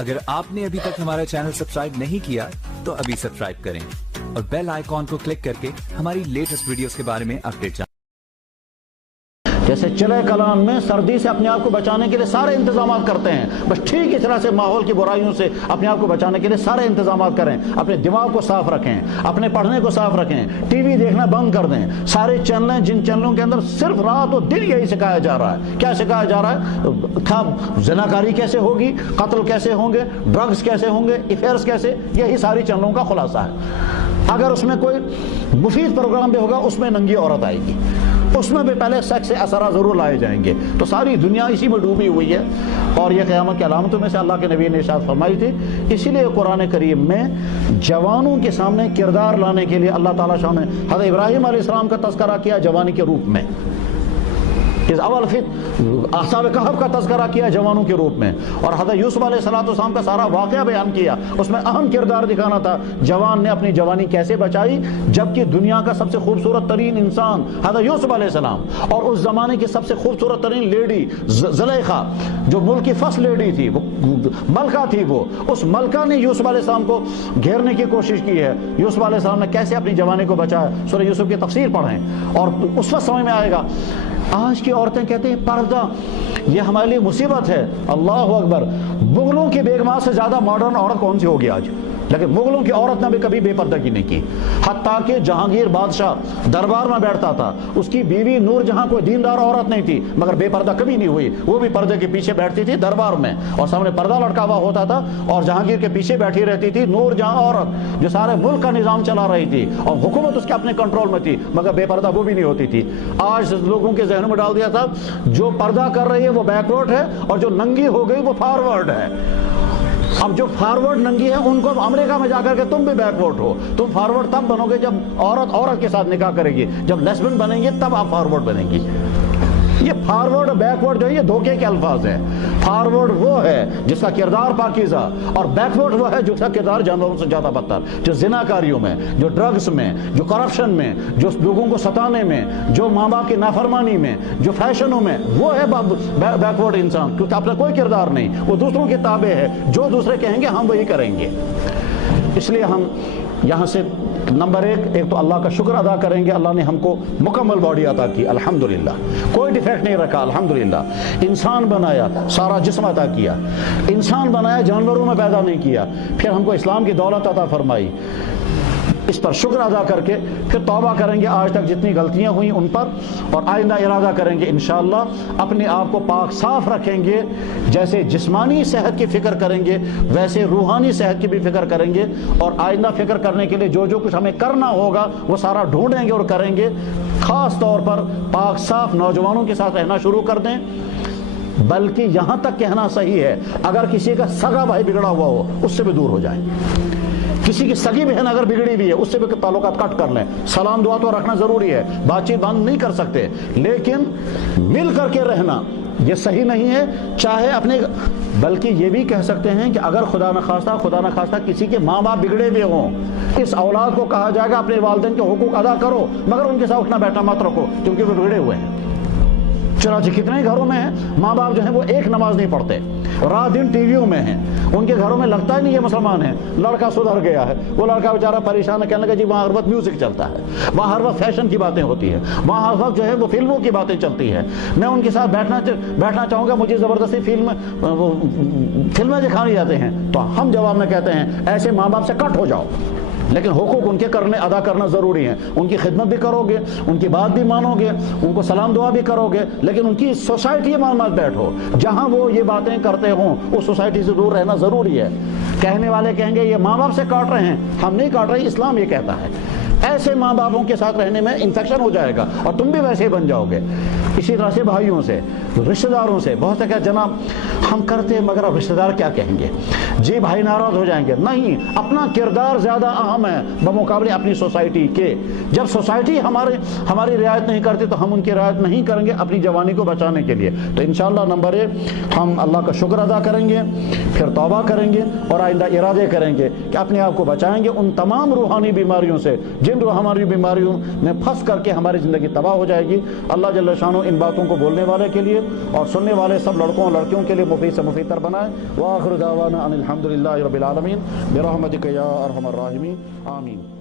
अगर आपने अभी तक हमारा चैनल सब्सक्राइब नहीं किया तो अभी सब्सक्राइब करें और बेल आइकॉन को क्लिक करके हमारी लेटेस्ट वीडियोस के बारे में अपडेट जानें। जैसे चिले कलान में सर्दी से अपने आप को बचाने के लिए सारे इंतजाम करते हैं, बस ठीक इस तरह से माहौल की बुराइयों से अपने आप को बचाने के लिए सारे इंतजाम करें। अपने दिमाग को साफ रखें, अपने पढ़ने को साफ रखें, टीवी देखना बंद कर दें। सारे चैनल, जिन चैनलों के अंदर सिर्फ रात और दिन यही सिखाया जा रहा है। क्या सिखाया जा रहा है? था ज़िनाकारी कैसे होगी, कत्ल कैसे होंगे, ड्रग्स कैसे होंगे, अफेयर्स कैसे, यही सारी चैनलों का खुलासा है। अगर उसमें कोई मुफीद प्रोग्राम भी होगा उसमें नंगी औरत आएगी, उसमें भी पहले सेक्स से असरा जरूर लाए जाएंगे। तो सारी दुनिया इसी में डूबी हुई है और यह क़यामत की अलामतों में से अल्लाह के नबी ने इरशाद फरमाई थी। इसीलिए कुरान करीम में जवानों के सामने किरदार लाने के लिए अल्लाह ताला शाह ने हज़रत इब्राहीम अलैहिस्सलाम का तज़किरा किया जवानी के रूप में, इस अवल फिर असहाब कहफ का तज़किरा किया जवानों के रूप में, और हज़रत यूसुफ अलैहिस्सलाम का सारा वाक़या बयान किया। उसमें अहम किरदार दिखाना था जवान ने अपनी जवानी कैसे बचाई, जबकि दुनिया का सबसे खूबसूरत तरीन इंसान हज़रत यूसुफ अलैहिस्सलाम और उस ज़माने की सबसे खूबसूरत तरीन लेडी ज़ुलेखा, जो मुल्क की फर्स्ट लेडी थी, वो मलका थी, वो उस मलका ने यूसुफ अलैहिस्सलाम को घेरने की कोशिश की है। यूसुफ अलैहिस्सलाम ने कैसे अपनी जवानी को बचाया, सूरह यूसुफ की तफसीर पढ़ें और उस वक्त समझ में आएगा। आज की औरतें कहते हैं पर्दा ये हमारे लिए मुसीबत है। अल्लाह अकबर, मुगलों की बेगमां से ज्यादा मॉडर्न औरत कौन सी होगी आज? लेकिन मुगलों की औरत ने भी कभी बेपर्दगी नहीं की। हत्ता कि जहांगीर बादशाह दरबार में बैठता था, उसकी बीवी नूर जहां कोई दीनदार औरत नहीं थी, मगर बेपर्दा कभी नहीं हुई। वो भी पर्दे के पीछे बैठती थी दरबार में और सामने पर्दा लटका हुआ होता था और जहांगीर के पीछे बैठी रहती थी नूर जहां औरत, जो सारे मुल्क का निजाम चला रही थी और हुकूमत उसके अपने कंट्रोल में थी, मगर बेपर्दा वो भी नहीं होती थी। आज लोगों के जहन में डाल दिया था जो पर्दा कर रही है वो बैकवर्ड है और जो नंगी हो गई वो फॉरवर्ड है। अब जो फॉरवर्ड नंगी है उनको अमेरिका में जाकर के तुम भी बैकवर्ड हो। तुम फॉरवर्ड तब बनोगे जब औरत औरत के साथ निकाह करेगी, जब लेस्बियन बनेंगे तब आप फॉरवर्ड बनेंगी। ये फॉरवर्ड और बैकवर्ड जो है ये धोखे के अल्फाज हैं। फॉरवर्ड वो है जिसका किरदार पाकीज़ा और बैकवर्ड वो है जिसका किरदार जानवरों से ज्यादा बदतर, जो जिनाकारियों में, जो ड्रग्स में, जो करप्शन में, जो लोगों को सताने में, जो माँ बाप की नाफरमानी में, जो फैशनों में, वो है बैकवर्ड इंसान, क्योंकि अपना कोई किरदार नहीं, वो दूसरों के ताबे है। जो दूसरे कहेंगे हम वही करेंगे। इसलिए हम यहाँ से नंबर एक तो अल्लाह का शुक्र अदा करेंगे, अल्लाह ने हमको मुकम्मल बॉडी अता की, अल्हम्दुलिल्लाह, कोई डिफेक्ट नहीं रखा, अल्हम्दुलिल्लाह। इंसान बनाया, सारा जिस्म अता किया, इंसान बनाया, जानवरों में पैदा नहीं किया, फिर हमको इस्लाम की दौलत अता फरमाई। इस पर शुक्र अदा करके फिर तौबा करेंगे आज तक जितनी गलतियां हुई उन पर, और आइंदा इरादा करेंगे इंशाअल्लाह अपने आप को पाक साफ रखेंगे। जैसे जिस्मानी सेहत की फिक्र करेंगे वैसे रूहानी सेहत की भी फिक्र करेंगे, और आइंदा फिक्र करने के लिए जो जो कुछ हमें करना होगा वो सारा ढूंढेंगे और करेंगे। खास तौर पर पाक साफ नौजवानों के साथ रहना शुरू कर दें, बल्कि यहां तक कहना सही है अगर किसी का सगा भाई बिगड़ा हुआ हो उससे भी दूर हो जाए। किसी की सगी बहन अगर बिगड़ी हुई है उससे भी ताल्लुकात कट कर लें। सलाम दुआ तो रखना जरूरी है, बातचीत बंद नहीं कर सकते, लेकिन मिल करके रहना ये सही नहीं है। चाहे अपने, बल्कि ये भी कह सकते हैं कि अगर खुदा न खास्ता किसी के माँ बाप बिगड़े हुए हों, इस औलाद को कहा जाएगा अपने वालिदैन के हुकूक अदा करो, मगर उनके साथ उठना बैठना मत रखो क्योंकि वो बिगड़े हुए हैं। चुनांचे कितने घरों में है माँ बाप जो है वो एक नमाज नहीं पढ़ते, रात दिन टीवियों में हैं, उनके घरों में लगता ही नहीं ये मुसलमान है। लड़का सुधर गया है, वो लड़का बेचारा परेशान है, कहने लगा जी वहाँ हर वक्त म्यूजिक चलता है, वहाँ हर वक्त फैशन की बातें होती है, वहाँ हर वक्त जो है वो फिल्मों की बातें चलती है। मैं उनके साथ बैठना चाहूँगा, मुझे ज़बरदस्ती फिल्में दिखाई जाते हैं। तो हम जवाब में कहते हैं ऐसे माँ बाप से कट हो जाओ, लेकिन हुकूक उनके अदा करना ज़रूरी है। उनकी खिदमत भी करोगे, उनकी बात भी मानोगे, उनको सलाम दुआ भी करोगे, लेकिन उनकी सोसाइटी में मत बैठो जहां वो ये बातें करते हों, उस सोसाइटी से दूर रहना ज़रूरी है। कहने वाले कहेंगे ये माँ बाप से काट रहे हैं, हम नहीं काट रहे, इस्लाम ये कहता है। ऐसे माँ बापों के साथ रहने में इन्फेक्शन हो जाएगा और तुम भी वैसे ही बन जाओगे। इसी तरह से भाइयों से, रिश्तेदारों से, बहुत से कहते जनाब हम करते हैं मगर अब रिश्तेदार क्या कहेंगे, जी भाई नाराज हो जाएंगे। नहीं, अपना किरदार ज़्यादा अहम है बमुकाबले अपनी सोसाइटी के। जब सोसाइटी हमारी रियायत नहीं करती तो हम उनकी रियायत नहीं करेंगे अपनी जवानी को बचाने के लिए। तो इंशाअल्लाह नंबर 1 हम अल्लाह का शुक्र अदा करेंगे, फिर तौबा करेंगे और आइंदा इरादे करेंगे कि अपने आप को बचाएंगे उन तमाम रूहानी बीमारियों से जिन रूहानी बीमारियों में फंस करके हमारी ज़िंदगी तबाह हो जाएगी। अल्लाह जल्ल शानो इन बातों को बोलने वाले के लिए और सुनने वाले सब लड़कों और लड़कियों के लिए توفیق سے مفید تر بنائے. وآخر دعوانا ان الحمدللہ رب العالمین برحمتک یا ارحم الراحمین آمین.